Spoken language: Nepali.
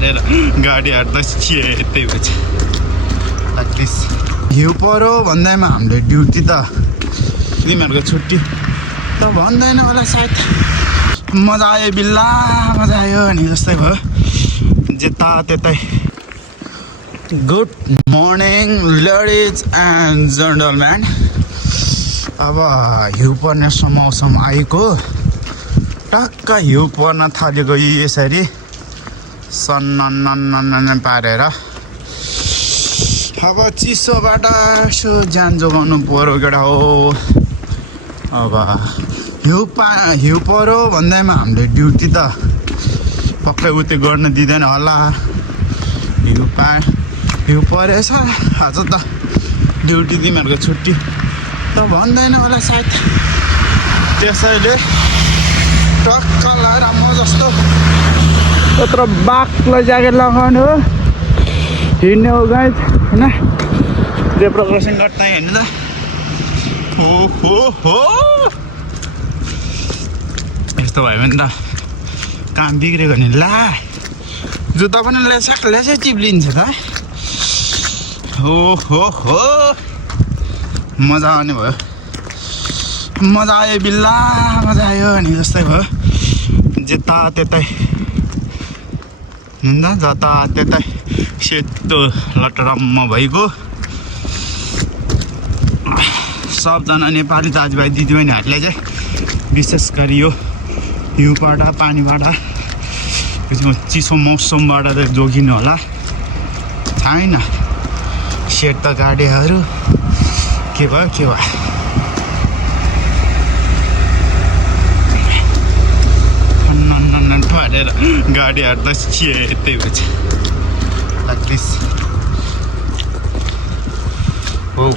ठरेर गाडी हाट्दा त्यही भएछ लाइक दिस हिउँ पऱ्यो भन्दैमा हामीले ड्युटी त तिमीहरूको छुट्टी त भन्दैन होला सायद मजा आयो बिल्ला मजा आयो भने जस्तै भयो जेता त्यतै good morning ladies and gentleman अब हिउँ पर्ने मौसम आएको टक्क हिउँ पर्न थालेको यसरी सन्न पारेर अब चिसोबाट यसो ज्यान जोगाउनु पर्यो केटा हो अब हिउँ पऱ्यो भन्दैमा हामीले ड्युटी त पक्कै उतै गर्न दिँदैन होला हिउँ परेछ आज त ड्युटी तिमीहरूको छुट्टी त भन्दैन होला सायद त्यसैले टक्क लगाएर म जस्तो यत्रो बाक्लो ज्याकेट लगाउनु हो हिँड्ने हो गाइज होइन रेप्रो क्रसिङ गर्दा हिँड्नु त हो यस्तो भयो भने त काम बिग्रेको नि ला जुत्ता पनि लेसै चिप्लिन्छ त हो मजा आउने भयो मजा आयो बिल्ला मजा आयो भने जस्तै भयो जेता त्यतै जता त्यतै सेतो लटरम्म भइगयो सबजना नेपाली दाजुभाइ दिदीबहिनीहरूले चाहिँ विशेष गरी यो हिउँबाट पानीबाट चिसो मौसमबाट चाहिँ जोगिनु होला छैन सेट त गाडीहरू के भयो ठरेर गाडी हाट्दा त्यही भएछ लाइक दिस हो